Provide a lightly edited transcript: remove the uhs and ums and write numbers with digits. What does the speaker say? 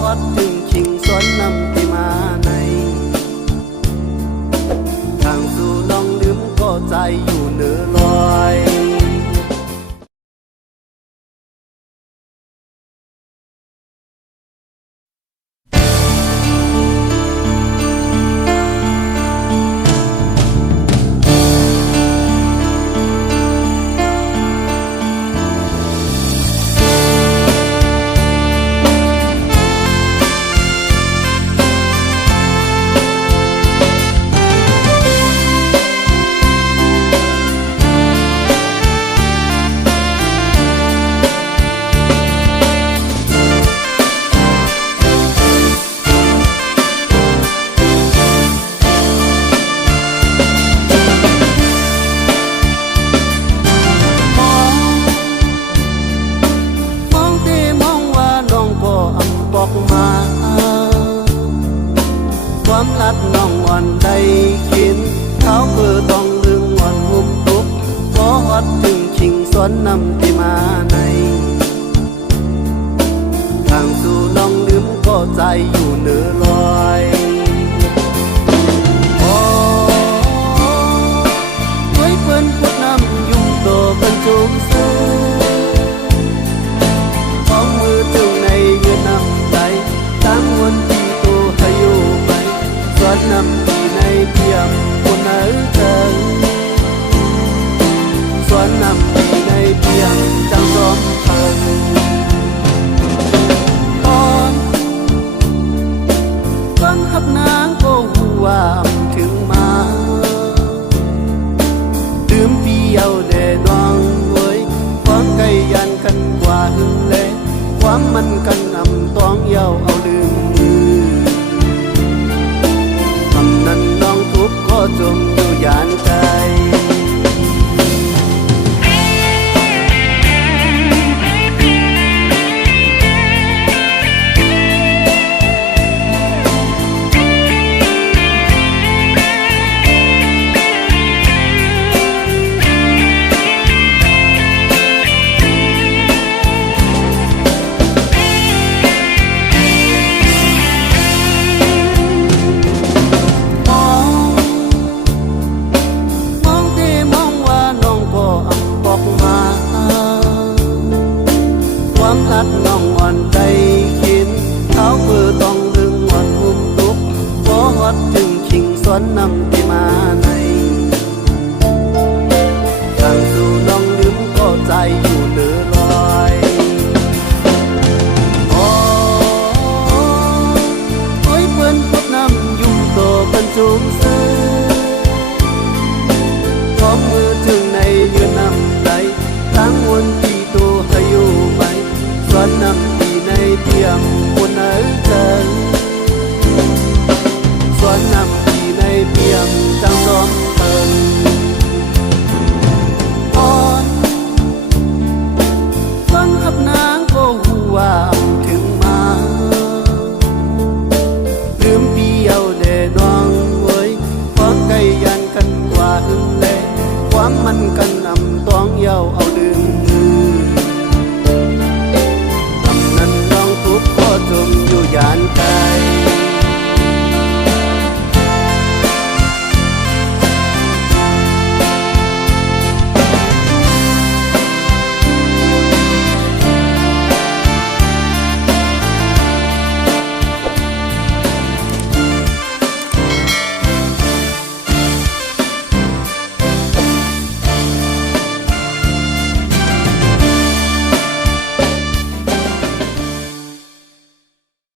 ฮอดถึงชิงสวนนำที่มาในทางสู่น้องลืมก็ใจอยู่เหนือลอยบอกมาความรักน้องอ่อนได้คิดเขาเพื่อต้องลืมอ่อนหุบทุกขอฮอดถึงชิงสวนนำที่มาในทางสู่น้องลืมก็ใจอยู่เหนือลอยโอ้ไว้เปิ้นพุดน้ำยุ่งโตเป็นจุกซื้อของมือถึงในยืนนำใจตั้งวันที่ตัวให้อยู่ไปสวนนำที่ในเพียงคนไหนเธอสวนนำที่ในเพียงจังสมเพิ่งตอนหับนางก็หัวถึงมาดื่มเปียวเดน้องเว้ยความไกลยันกันกว่าหึงเล่ความมันกันนำต้องเย้าเอาลืมคำนั้นน้องทุกก็จมอยู่ยานใจความรักน้องอ่อนใจคิดเขาเพื่อต้องดึงอ่อนหุ้มทุกขอฮอดถึงชิงสวนนำที่มาในทางสู่น้องลืมก็ใจอยู่เหนือลอยโอ้ไว้เปิ้นพุดน้ำยุ่งโตเป็นจุกซื้อของมือถึงในยืนนำใจทั้งวันที่ตัวให้อยู่ไปสวนนำที่ในเพียง